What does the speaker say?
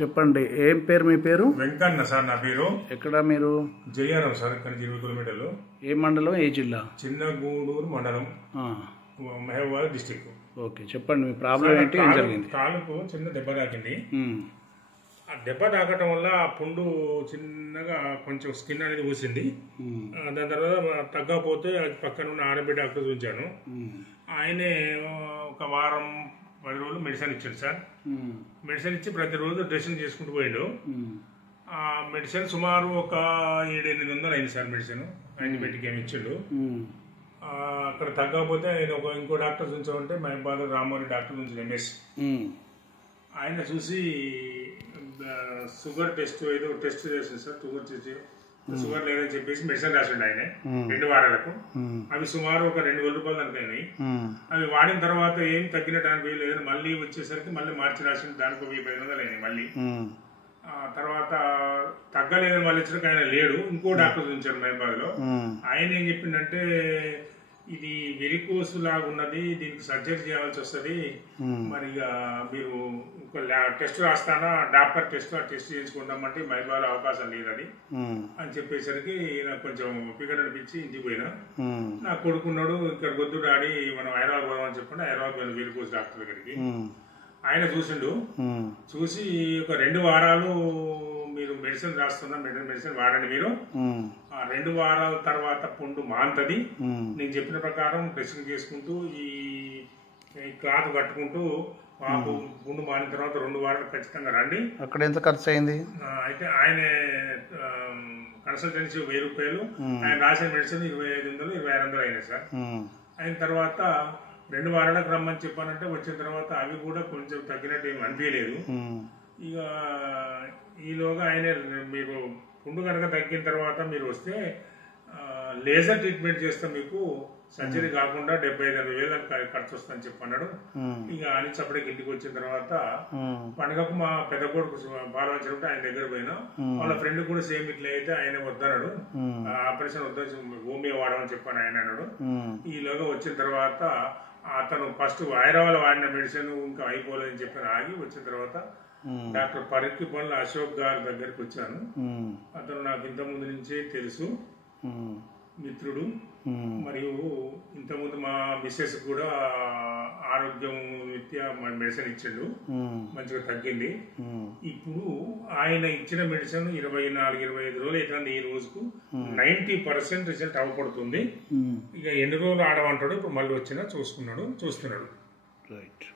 చెప్పండి. ఏం పేరు మీ పేరు? వెంకన్న సార్ నా పేరు. ఎక్కడ మీరు? జయారం సార్, ఇక్కడ 20 కిలోమీటర్లు. ఏ మండలం, ఏ జిల్లా? చిన్నగూడూరు మండలం, మహబూబాబాద్ డిస్టిక్. ఓకే, చెప్పండి మీ ప్రాబ్లం ఏంటి, ఏం జరిగింది? కాలుకు చిన్న దెబ్బ తాకింది. ఆ దెబ్బ తాకటం వల్ల ఆ పుండు చిన్నగా కొంచెం స్కిన్ అనేది ఊసింది. దాని తర్వాత తగ్గకపోతే అది పక్కన ఉన్న ఆర్ఎంపీ డాక్టర్ చూపించాను. ఆయనే ఒక వారం 10 రోజులు మెడిసిన్ ఇచ్చాడు సార్. మెడిసిన్ ఇచ్చి ప్రతిరోజు డ్రెస్సింగ్ చేసుకుంటూ పోయాడు. ఆ మెడిసిన్ సుమారు ఒక 700-800 అయింది సార్. మెడిసిన్ యాంటీబయాటిక్ ఏమి ఇచ్చాడు. అక్కడ తగ్గకపోతే ఆయన ఇంకో డాక్టర్ చూపించామంటే మహబూబాబాద్ రామోని డాక్టర్ నుంచి ఎంఎస్ ఆయన చూసి షుగర్ టెస్ట్ ఏదో టెస్ట్ చేసింది సార్. షుగర్ లేదని చెప్పేసి మెడిసిన్ రాసిండు ఆయన 2 వారాలకు. అవి సుమారు ఒక 2,000 రూపాయలు దానికి అయినాయి. అవి వాడిన తర్వాత ఏం తగ్గినట్టు అనిపించలేదు. మళ్ళీ వచ్చేసరికి మళ్ళీ మార్చి రాసిండు, దానికి 1,500 అయినాయి మళ్ళీ. తర్వాత తగ్గలేదని మళ్ళీ వచ్చరికి ఆయన లేడు. ఇంకో డాక్టర్ చూపించారు మహబూబాద్ లో. ఆయన ఏం చెప్పిండంటే ఇది వెరికోస్ లాగా ఉన్నది, దీనికి సర్జరీ చేయాల్సి వస్తుంది, మరి ఇక మీరు ఒక టెస్ట్ రాస్తానా, డాక్టర్ టెస్ట్ చేయించుకుందామంటే మహబూబాబాద్ అవకాశం లేదు అది అని చెప్పేసరికి నాకు కొంచెం పికర్ అనిపించి ఇంటికి పోయినా. నా కొడుకున్నాడు, ఇక్కడ వద్దు డాడీ మనం హైదరాబాద్ పోదామని చెప్పండి. హైదరాబాద్ పోయిన వెరికోస్ డాక్టర్ దగ్గరికి. ఆయన చూసిండు. చూసి ఒక 2 వారాలు మీరు మెడిసిన్ రాస్తున్నా, మెడిసిన్ వాడండి మీరు. 2 వారాల తర్వాత పుండు మాంతది. నేను చెప్పిన ప్రకారం డ్రెస్సింగ్ చేసుకుంటూ ఈ క్లాత్ కట్టుకుంటూ మాకు పుండు మానిన తర్వాత 2 వారాలు ఖచ్చితంగా రండి. అక్కడ ఎంత ఖర్చు అయింది? అయితే ఆయన కన్సల్టెన్సీ 1000 రూపాయలు, ఆయన రాసిన మెడిసిన్ 2,500, 2,600 అయినాయి సార్. అయిన తర్వాత 2 వారాలకు రమ్మని చెప్పానంటే వచ్చిన తర్వాత అవి కూడా కొంచెం తగ్గినట్టు ఏమి అనిపించలేదు. ఇక ఈలోగా ఆయన మీరు పుండు కనుక తగ్గిన తర్వాత మీరు వస్తే లేజర్ ట్రీట్మెంట్ చేస్తాం, మీకు సర్జరీ కాకుండా 75,000 ఖర్చు వస్తుందని చెప్పన్నాడు. ఇక అని అప్పటికి ఇంటికి వచ్చిన తర్వాత పండుగకు మా పెద్ద కొడుకు బాలవంచన ఉంటే ఆయన దగ్గర పోయినా. వాళ్ళ ఫ్రెండ్ కూడా సేమ్ ఇట్లా అయితే ఆయన వద్దన్నాడు, ఆపరేషన్ వద్దని హోమియో వాడమని చెప్పాను ఆయన అన్నాడు. ఈలోగా వచ్చిన తర్వాత అతను ఫస్ట్ హైదరాబాద్ వాడిన మెడిసిన్ ఇంకా అయిపోలేదని చెప్పాను. ఆగి వచ్చిన తర్వాత డాక్టర్ పరికి పనుల అశోక్ గారి దగ్గరికి వచ్చాను. అతను నాకు ఇంతకుముందు నుంచే తెలుసు, మిత్రుడు. మరియు ఇంతకుముందు మా మిస్సెస్ కూడా ఆరోగ్యం రీత్యా మెడిసిన్ ఇచ్చిండు, మంచిగా తగ్గింది. ఇప్పుడు ఆయన ఇచ్చిన మెడిసిన్ 24-25 రోజులు అయితే ఈ రోజుకు 90% రిజల్ట్ అవ్వబడుతుంది. ఇక ఎన్ని రోజులు ఆడమంటాడు. ఇప్పుడు మళ్ళీ వచ్చినా చూస్తున్నాడు. రైట్.